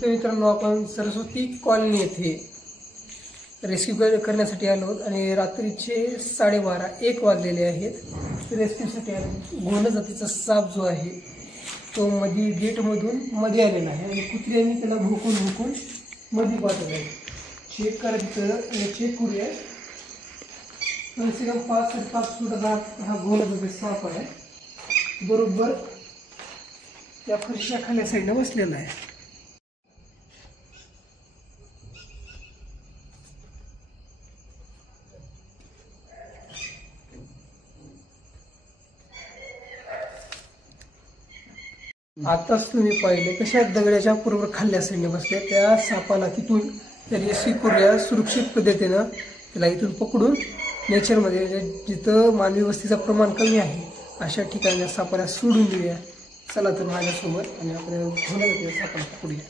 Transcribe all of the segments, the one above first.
नमस्ते मित्रांनो, आपण सरस्वती कॉलनी येथे रेस्क्यू करण्यासाठी आलो आहोत आणि रात्रीचे 12:30-1 वाजलेले आहेत। रेस्क्यूसाठी आलो। गोंड जातीचा साप जो आहे तो मध्ये गेटमधून मध्ये आलेला आहे आणि कुत्र्यांनी त्याला भुकून मध्ये पाठवलं आहे। चेक करायचं, चेक करूया। कम से कम 5-5 फुटाचा हा गोंड जातीचा साप आहे। बरोबर त्या फरशीच्या खाली साईडला बसलेला आहे। आताच तुम्ही पाहिले कशा दगडाच्या बरोबर खाल्ल्या साईडने बसल्या। त्या सापाला तिथून त्या रेस्क्यू करूया सुरक्षित पद्धतीनं त्याला इथून पकडून नेचरमध्ये, जिथं मानवी वस्तीचं प्रमाण कमी आहे अशा ठिकाणी सापाला सोडून देऊया। चला तर माझ्यासोबत आणि आपण घेऊन सापाला पकडूया।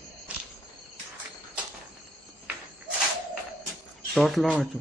शॉट लावायचं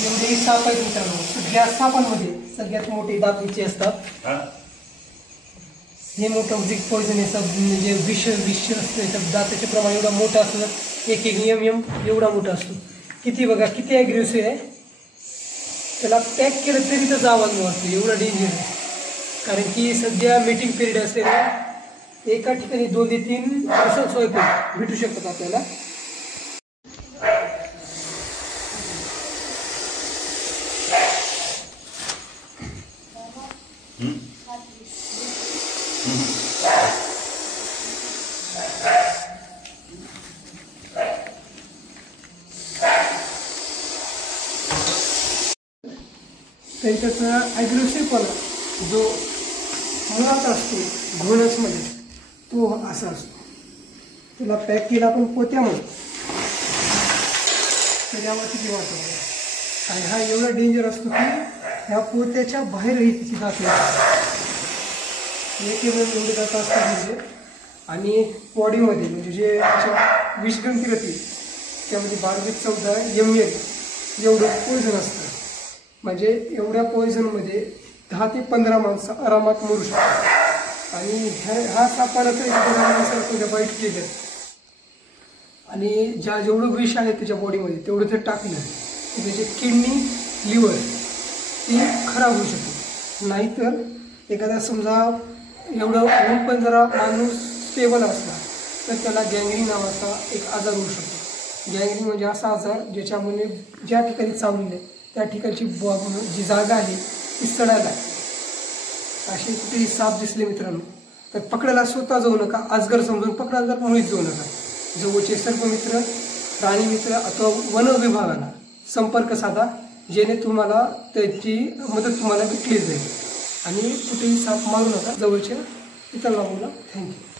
जेवढे साप आहेत मित्रांनो, सगळ्या सापांमध्ये सगळ्यात मोठे दाताचे असतात. हे मोठं पॉइझन आहे सब, म्हणजे विष असतं. दाताचे प्रमाण एवढा मोठा असतं, एक एवढा मोठा असतो. किती बघा किती ॲग्रेसिव्ह आहे. त्याला पॅक केलं तरी त्याचा आवाज वाटतो, एवढा डेंजर आहे. कारण की सध्या मीटिंग पिरियड असलेल्या एका ठिकाणी 2 ते 3 सोय भेटू शकतात आपल्याला. त्यांच्याचा ॲग्रेसिव्हपणा जो मुळात असतो घोणसमध्ये तो असा असतो. त्याला पॅक केला आपण पोत्यामध्ये त्याच्यावर किती वाटतं. आणि हा एवढा डेंजर असतो की ह्या पोत्याच्या बाहेरही तिची दात एक एवढे दात असतात म्हणजे. आणि बॉडीमध्ये म्हणजे जे अशा विषग्रंथी राहते त्यामध्ये 12 ते 14 ml एवढं पॉइझन असतं. म्हणजे एवढ्या पॉइझनमध्ये 10 ते 15 माणसं आरामात मरू शकतात. आणि हा सापाला तर 15 माणसाला त्याच्या बाईट केलं आणि जेवढं विष आहे त्याच्या बॉडीमध्ये तेवढं जर टाकलं तर त्याची किडनी लिव्हर ती खराब होऊ शकते. नाहीतर एखादा समजा एवढं होऊन पण जरा माणूस स्टेबल असला तर त्याला गँग्रीन नावाचा एक आजार होऊ शकतो. गँग्रीन म्हणजे असा आजार ज्याच्यामुळे ज्या ठिकाणी चावलेले त्या ठिकाणची जी जागा आहे ती सडायला. असे कुठेही साप दिसले मित्रांनो तर पकडायला स्वतः जाऊ नका, अजगर समजून पकडायला तर मुळीच जाऊ नका. जवळचे सर्पमित्र, प्राणीमित्र अथवा वन विभागाला संपर्क साधा, जेणे तुम्हाला त्याची मदत तुम्हाला भेटली जाईल. आणि कुठेही साप मारू नका, जवळच्या इतरांना बोला. थँक्यू.